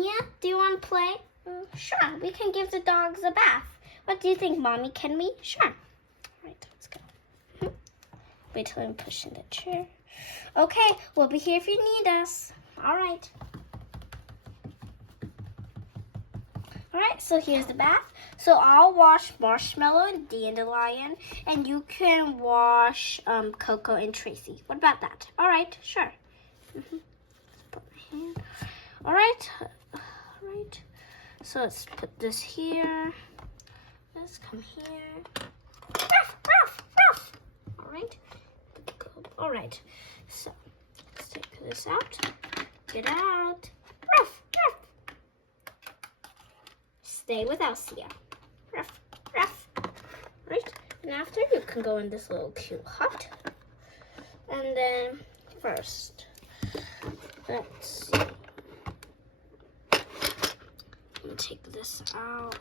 Anya, do you want to play? Sure, we can give the dogs a bath. What do you think, Mommy? Can we? Sure. All right, let's go. Wait till I'm pushing the chair. Okay, we'll be here if you need us. All right. All right, so here's the bath. So I'll wash Marshmallow and Dandelion, and you can wash Coco and Tracy. What about that? All right, sure. Put my hand. All right. So let's put this here. Let's come here. Ruff. All right. All right. So let's take this out. Get out. Ruff. Stay with Elsia. Ruff. Right. And after you can go in this little cute hut. And then first, let's see. I'm gonna take this out.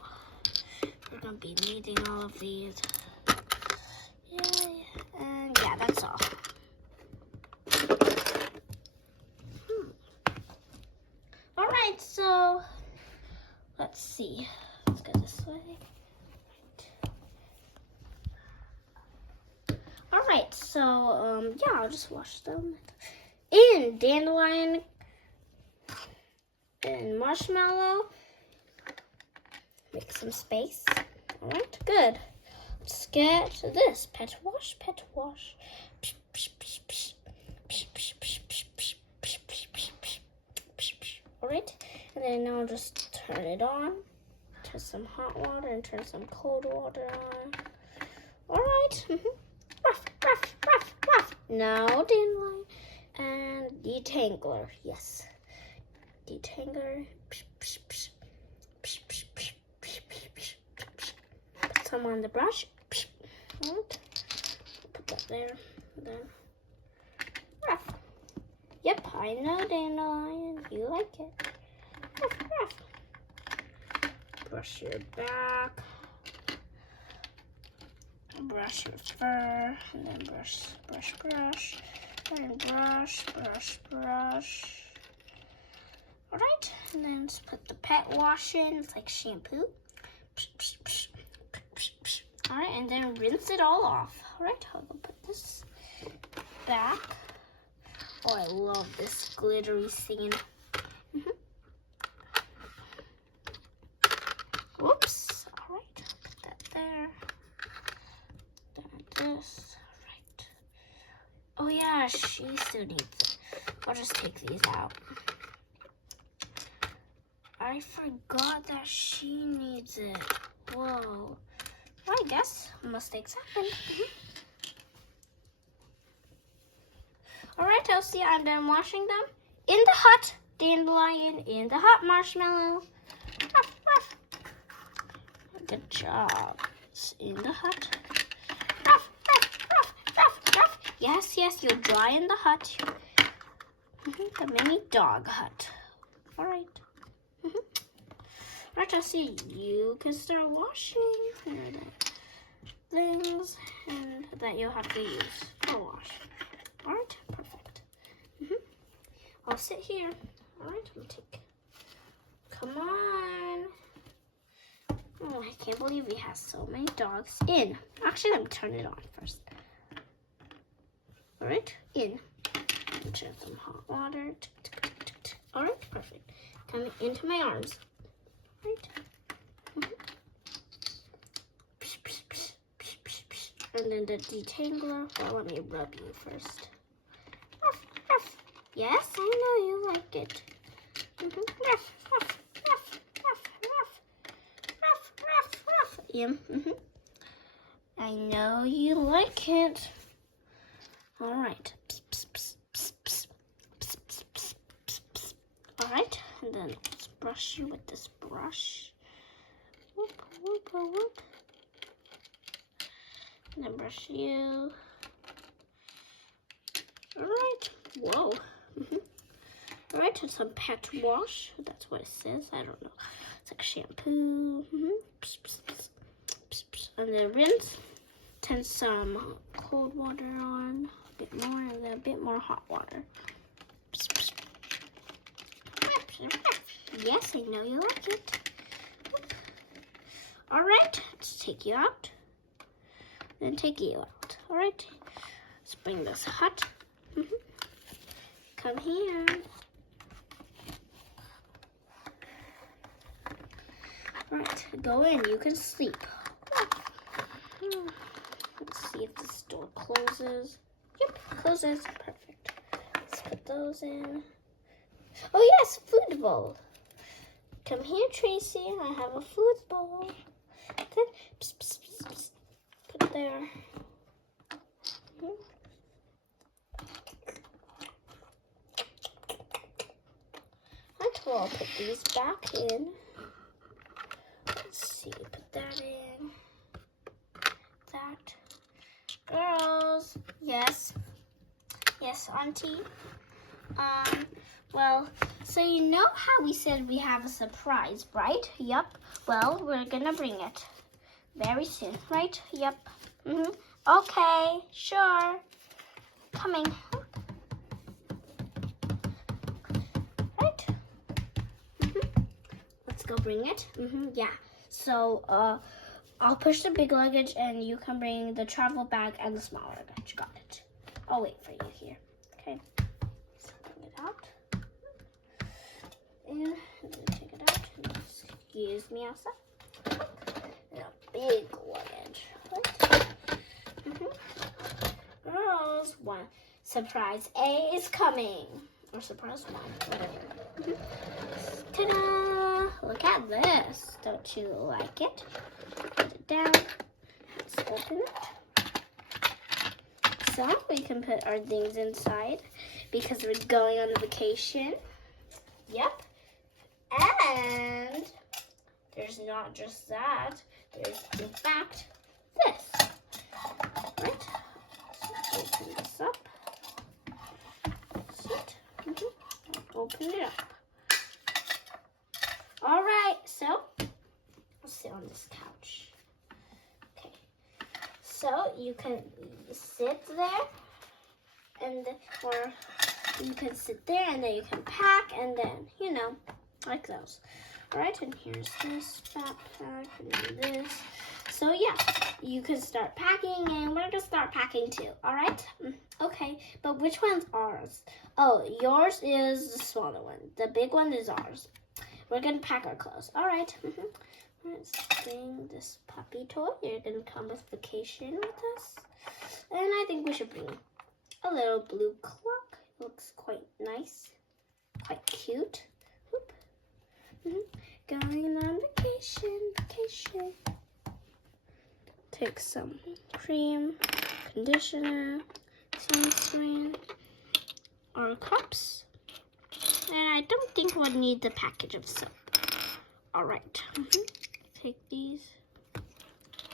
We're gonna be needing all of these. And yeah, that's all. All right, so let's see. Let's go this way. All right, so yeah, I'll just wash them in Dandelion and Marshmallow. Make some space. All right, good. Let's get this pet wash. All right, and then now just turn it on. Turn some hot water and turn some cold water on. All right. Ruff. Now Dandelion and detangler. Yes, detangler. Put some on the brush. All right. Put that there. Then ruff. Yep, I know, Dandelion. You like it. Ruff. Brush your back. Brush your fur. And then brush. And brush. All right. And then just put the pet wash in. It's like shampoo. All right. And then rinse it all off. All right. I'll go put this back. Oh, I love this glittery scene. Whoops. All right. Put that there. Then this. All right. Oh, yeah. She still needs it. I'll just take these out. I forgot that she needs it. Whoa. Well, I guess mistakes happen. All right, Elsie, I'm done washing them. In the hut, Dandelion. In the hut, Marshmallow. Ruff. Good job. It's in the hut. Ruff. Yes, you'll dry in the hut. The mini dog hut. All right. Right, Elsie, you can start washing the things and that you'll have to use to wash. All right, perfect. I'll sit here. All right, I'm gonna take. Come on. Oh, I can't believe we have so many dogs in. Actually, let me turn it on first. All right, in. Turn some hot water. All right, perfect. Coming into my arms. Right. And then the detangler. Well, let me rub you first. Ruff. Yes, I know you like it. Ruff. I know you like it. All right. All right, and then let's brush you with this brush. Whoop. And then brush you. All right. Whoa. All right, and some pet wash. That's what it says. I don't know. It's like shampoo. And then rinse. Turn some cold water on. A bit more, and then a bit more hot water. Yes, I know you like it. All right, let's take you out. Then take you out. All right, let's bring this hut. Come here. All right, go in. You can sleep. Let's see if this door closes. Yep, closes. Perfect. Let's put those in. Oh yes, food bowl. Come here, Tracy. I have a food bowl. Good. Psst, psst, psst, psst. Put it there. Right, well, I'll put these back in. Let's see, put that in. That. Girls. Yes. Yes, Auntie. Well, so you know how we said we have a surprise, right? Yep. Well, we're gonna bring it very soon, right? Yep. Okay, sure. Coming. Right? Let's go bring it. Yeah. So, I'll push the big luggage and you can bring the travel bag and the smaller luggage. Got it. I'll wait for you here. Okay. So bring it out. And take it out. Excuse me, Elsa. And a big luggage. Right? Girls, one. Surprise A is coming. Or surprise 1, whatever. Ta-da! Look at this. Don't you like it? Put it down. Let's open it. So we can put our things inside because we're going on vacation. Yep. And there's not just that. There's, in fact, this. Right? So open this up. That's it. Open it up. All right, so I'll sit on this couch. Okay. So you can sit there, and or you can sit there, and then you can pack, and then like those. All right, and here's this backpack and this. So yeah, you can start packing, and we're gonna start packing too. All right. Okay, but which one's ours? Oh, yours is the smaller one. The big one is ours. We're gonna pack our clothes. All right. Let's bring this puppy toy. You're gonna come with vacation with us. And I think we should bring a little blue clock. It looks quite nice, quite cute. Going on vacation. Take some cream, conditioner, sunscreen, our cups. And I don't think we'll need the package of soap. All right. Take these.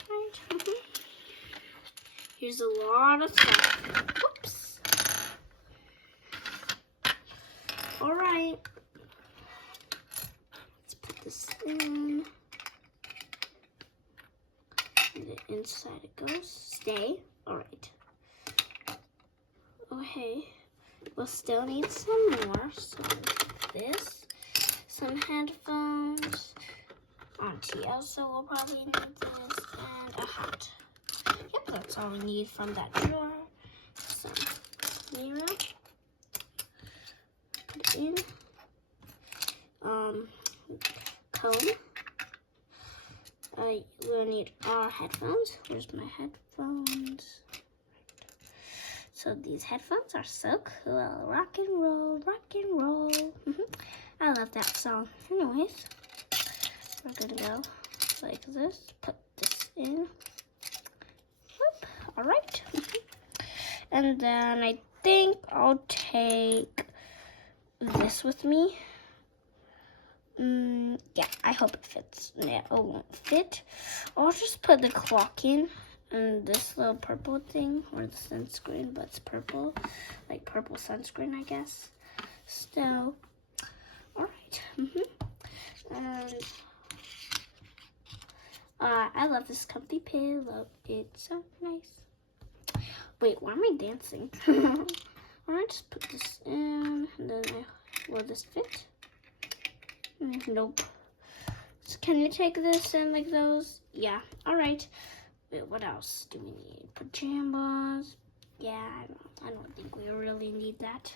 Right. Here's a lot of stuff. Oops. All right. Let's put this in. And then inside it goes. Stay. All right. Okay. We'll still need some more. So this, some headphones. Auntie Elsa will probably need this, and a hat. Yep, that's all we need from that drawer. Some mirror. Put it in. Comb. We'll need our headphones. Where's my headphones? So these headphones are so cool. Rock and roll, rock and roll. I love that song. Anyways, we're gonna go like this. Put this in. Whoop. All right. And then I think I'll take this with me. Yeah, I hope it fits. Yeah, it won't fit. I'll just put the clock in. And this little purple thing, or the sunscreen, but it's purple, like purple sunscreen, I guess. So, all right. And I love this comfy pillow. It's so nice. Wait, why am I dancing? All right, just put this in, and then will this fit? Nope. So can you take this and like those? Yeah. All right. Wait, what else do we need? Pajamas. Yeah, I don't think we really need that.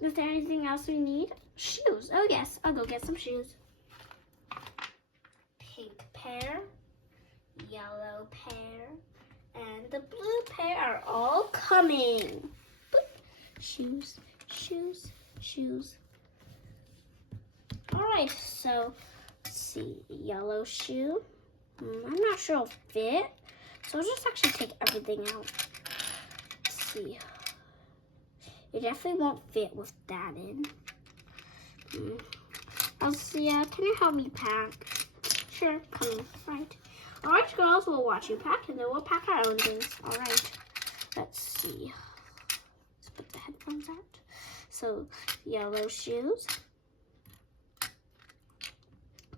Is there anything else we need? Shoes. Oh yes, I'll go get some shoes. Pink pair, yellow pair, and the blue pair are all coming. Boop. Shoes, shoes, shoes. All right, so let's see, yellow shoe. I'm not sure it'll fit, so I'll just actually take everything out. Let's see. It definitely won't fit with that in. Elsia, can you help me pack? Sure, come right. All right, girls, we'll watch you pack, and then we'll pack our own things. All right, let's see. Let's put the headphones out. So, yellow shoes,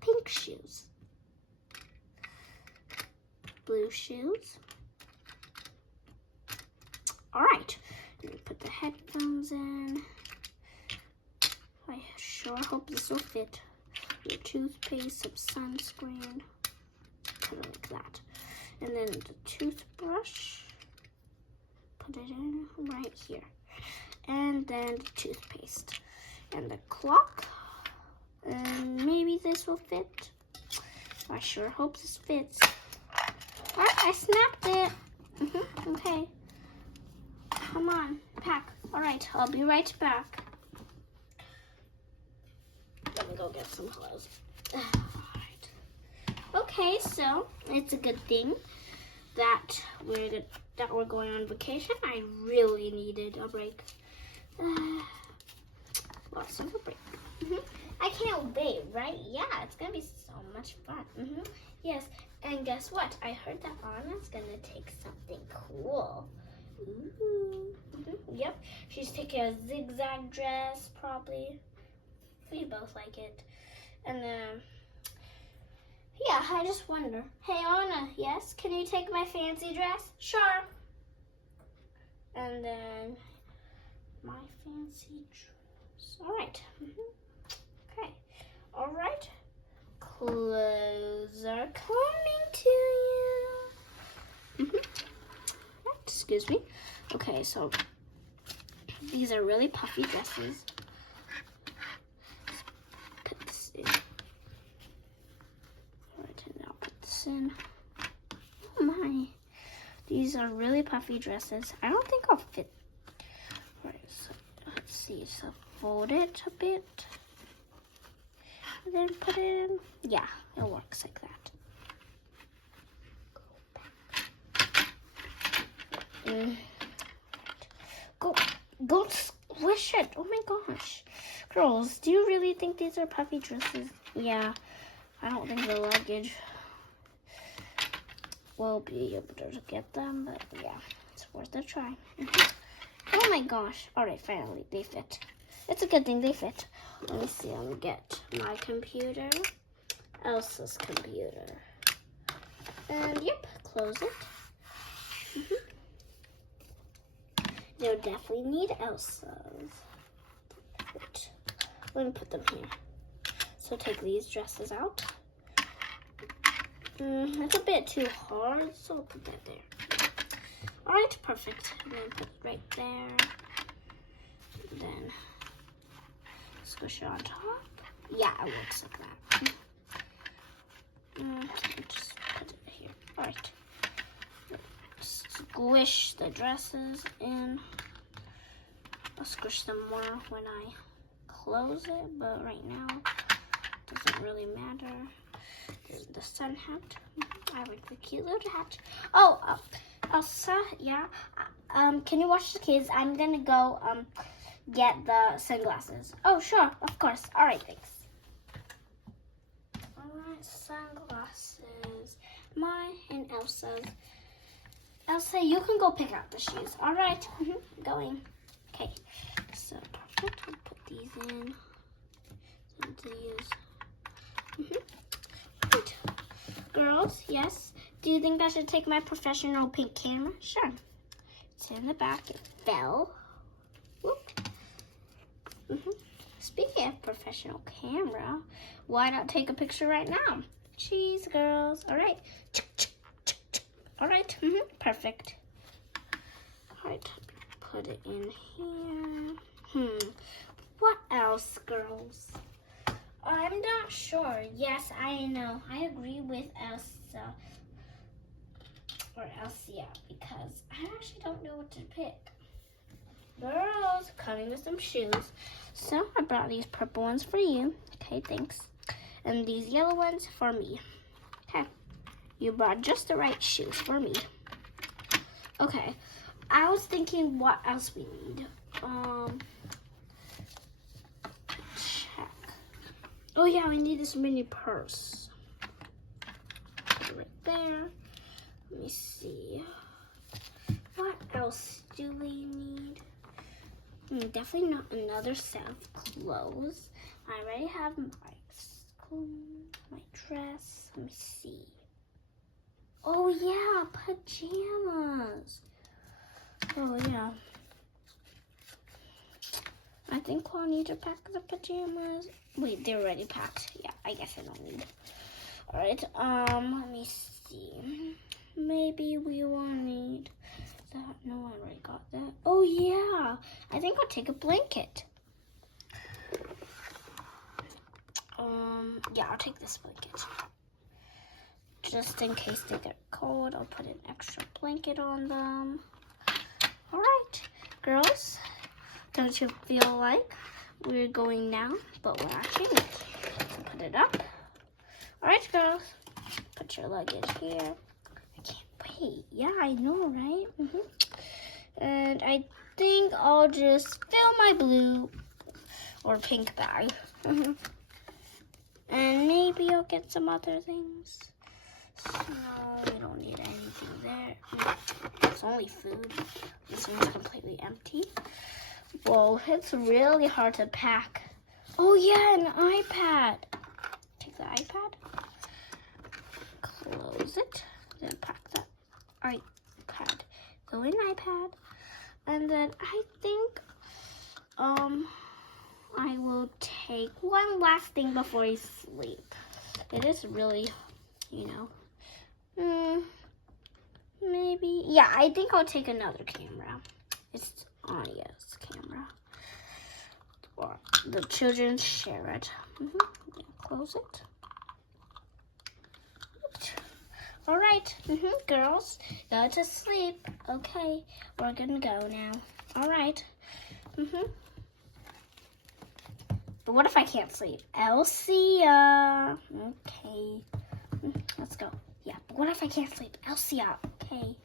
pink shoes, blue shoes. All right, let me put the headphones in. I sure hope this will fit. Your toothpaste, some sunscreen, put it like that. And then the toothbrush, put it in right here. And then the toothpaste. And the clock, and maybe this will fit. I sure hope this fits. All right, I snapped it. Okay. Come on, pack. All right, I'll be right back. Let me go get some clothes. All right. Okay, so it's a good thing that we're going on vacation. I really needed a break. Lots of a break. I can't wait, right? Yeah, it's gonna be so much fun. Yes, and guess what? I heard that Anna's gonna take something cool. Ooh. Yep, she's taking a zigzag dress, probably. We both like it. And then, yeah, I just wonder. Hey, Anna, yes? Can you take my fancy dress? Sure. And then, my fancy dress. All right. Okay. All right. Clothes are coming to you. Excuse me. Okay, so these are really puffy dresses. Put this in. All right, and now put this in. Oh my. These are really puffy dresses. I don't think I'll fit. All right, so let's see. So fold it a bit. And then put it in. Yeah, it works like that. Go squish it. Oh my gosh. Girls, do you really think these are puffy dresses? Yeah, I don't think the luggage will be able to get them, but yeah, it's worth a try. Oh my gosh. All right, finally, they fit. It's a good thing they fit. Let me see, I'm gonna get my computer, Elsa's computer. And yep, close it. They'll definitely need Elsa's. Wait, let me put them here. So take these dresses out. It's a bit too hard, so I'll put that there. All right, perfect. And then put it right there. And then squish it on top. Yeah, it looks like that. Just put it here. All right. Squish the dresses in. I'll squish them more when I close it, but right now it doesn't really matter. There's the sun hat. I like the cute little hat. Oh, Elsa, yeah. Can you watch the kids? I'm gonna go get the sunglasses. Oh, sure, of course. All right, thanks. All right, sunglasses. Mine and Elsa's. Elsa, you can go pick out the shoes. All right, going. Okay, so perfect. I'll put these in. To use. Right. Girls, yes. Do you think I should take my professional pink camera? Sure. It's in the back. It fell. Whoop. speaking of professional camera, why not take a picture right now? Cheese, girls. All right. All right. Perfect. All right. Put it in here. What else, girls? I'm not sure. Yes, I know. I agree with Elsa or Elsia because I actually don't know what to pick. Girls, coming with some shoes. So I brought these purple ones for you. Okay, thanks. And these yellow ones for me. Okay. You brought just the right shoes for me. Okay. I was thinking what else we need. Check. Oh yeah, we need this mini purse. Put it right there. Let me see. What else do we need? Definitely not another set of clothes. I already have my dress. Let me see. Oh yeah, pajamas. Oh yeah. I think we'll need to pack the pajamas. Wait, they're already packed. Yeah, I guess I don't need. All right. Let me see. Maybe we will need that. No, I already got that. Oh yeah, I think I'll take a blanket. Yeah, I'll take this blanket. Just in case they get cold, I'll put an extra blanket on them. All right, girls, don't you feel like we're going now? But we're actually not. So put it up. All right, girls, put your luggage here. I can't wait. Yeah, I know, right? And I think I'll just fill my blue or pink bag. And maybe I'll get some other things. No, we don't need anything there. It's only food. This one's completely empty. Whoa, it's really hard to pack. Oh yeah, an iPad. Take the iPad. Close it. Then pack that iPad. Go in iPad. And then I think I will take one last thing before I sleep. It is really, maybe. Yeah, I think I'll take another camera. It's Anya's camera. Or the children share it. Yeah, close it. All right, girls, go to sleep. Okay, we're gonna go now. All right. But what if I can't sleep? Elsia. Okay. Let's go. Yeah, but what if I can't sleep? Elsia. Okay.